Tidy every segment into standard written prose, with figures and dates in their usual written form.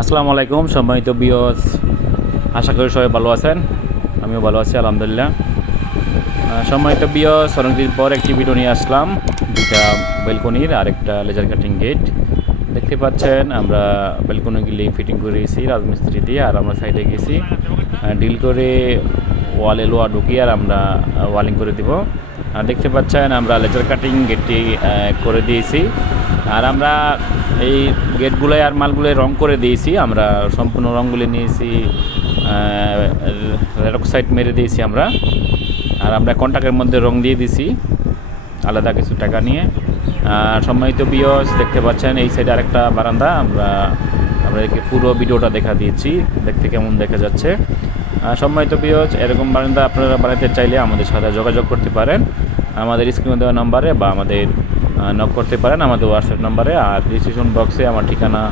আসসালামু আলাইকুম সম্মানিত ভিউয়ার্স, আশা করি সবাই ভালো আছেন। আমিও ভালো আছি আলহামদুলিল্লাহ। সম্মানিত ভিউয়ার্স, অনেকদিন পর একটি ভিডিও নিয়ে আসলাম, দুটা ব্যালকনির আর একটা লেজার কাটিং গেট। দেখতে পাচ্ছেন আমরা ব্যালকনিগুলি ফিটিং করেছি রাজমিস্ত্রি দিয়ে, আর আমরা সাইডে গেছি ডিল করে ওয়ালে লোহা ঢুকিয়ে আর আমরা ওয়ালিং করে দিব। আর দেখতে পাচ্ছেন আমরা লেজার কাটিং গেটটি করে দিয়েছি, আর আমরা এই গেটগুলোয় আর মালগুলোয় রং করে দিয়েছি। আমরা সম্পূর্ণ রঙগুলি নিয়েছি, রেড অক্সাইড মেরে দিয়েছি আমরা, আর আমরা কন্ট্রাক্টের মধ্যে রং দিয়ে দিয়েছি আলাদা কিছু টাকা নিয়ে। আর সম্মানিত ভিউয়ার্স, দেখতে পাচ্ছেন এই সাইডে আরেকটা বারান্দা, আপনাদেরকে পুরো ভিডিওটা দেখা দিয়েছি, দেখতে কেমন দেখা যাচ্ছে। সম্মানিত ভিউয়ার্স, এরকম বারান্দা আপনারা বানাতে চাইলে আমাদের সাথে যোগাযোগ করতে পারেন আমাদের স্ক্রিনে দেওয়া নাম্বারে, বা আমাদের নক করতে পারেন আমাদের হোয়াটসঅ্যাপ নাম্বারে। আর ডিসক্রিপশন বক্সে আমার ঠিকানা,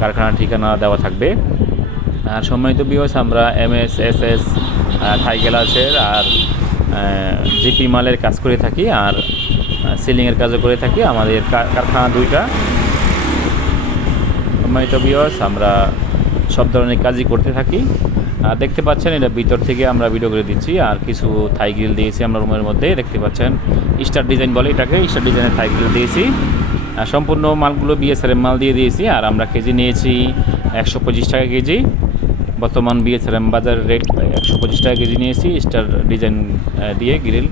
কারখানার ঠিকানা দেওয়া থাকবে। আর সম্মানিত ভিউয়ার্স, আমরা MSSS থাই গ্লাসের আর জিপি মালের কাজ করে থাকি, আর সিলিংয়ের কাজও করে থাকি। আমাদের কারখানা দুইটা। সম্মানিত ভিউয়ার্স, আমরা সব ধরনের কাজই করতে থাকি। আর দেখতে পাচ্ছেন এটা ভিতর থেকে আমরা ভিডিও করে দিচ্ছি, আর কিছু থাই গ্রিল দিয়েছি আমরা রুমের মধ্যে। দেখতে পাচ্ছেন স্টার ডিজাইন বলে এটাকে, স্টার ডিজাইনের থাই গ্রিল দিয়েছি। আর সম্পূর্ণ মালগুলো BSRM মাল দিয়ে দিয়েছি। আর আমরা কেজি নিয়েছি 125 টাকা কেজি। বর্তমান BSRM বাজার রেট 125 টাকা কেজি নিয়েছি স্টার ডিজাইন দিয়ে গ্রিল।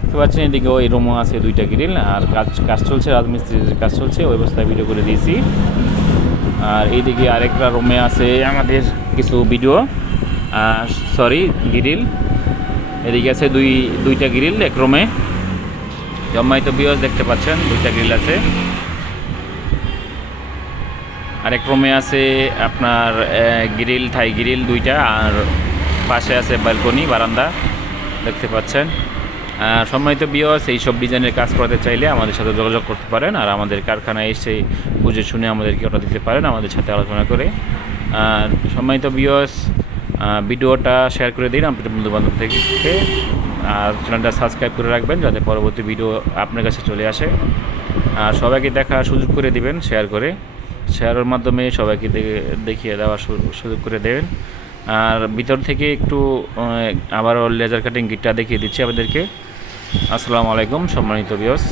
দেখতে পাচ্ছেন এদিকে ওই রুমও আছে দুইটা গ্রিল, আর কাজ চলছে, রাজমিস্ত্রির কাজ চলছে, ওই অবস্থায় ভিডিও করে দিয়েছি। আর এইদিকে আরেকটা রুমে আছে আমাদের কিছু ভিডিও, গ্রিল। এদিকে আছে দুইটা গ্রিল এক রুমে। সম্মানিত ভিউয়ার্স, দেখতে পাচ্ছেন দুইটা গ্রিল আছে। আরেক রুমে আছে আপনার গ্রিল, থাই গ্রিল দুইটা, আর পাশে আছে ব্যালকনি, বারান্দা, দেখতে পাচ্ছেন। সম্মানিত ভিউয়ার্স, এই সব ডিজাইনের কাজ করাতে চাইলে আমাদের সাথে যোগাযোগ করতে পারেন, আর আমাদের কারখানায় এসে বুঝে শুনে আমাদেরকে অর্ডার দিতে পারেন আমাদের সাথে আলোচনা করে। সম্মানিত ভিউয়ার্স, ভিডিওটা শেয়ার করে দিন আপনাদের বন্ধুবান্ধব থেকে, আর চ্যানেলটা সাবস্ক্রাইব করে রাখবেন যাতে পরবর্তী ভিডিও আপনার কাছে চলে আসে। আর সবাইকে দেখার সুযোগ করে দিবেন, শেয়ারের মাধ্যমে সবাইকে দেখিয়ে দেওয়ার সুযোগ করে দেবেন। আর ভিতর থেকে একটু আবারও লেজার কাটিং গিটটা দেখিয়ে দিচ্ছি আপনাদেরকে। আসসালামু আলাইকুম সম্মানিত ভিউয়ার্স।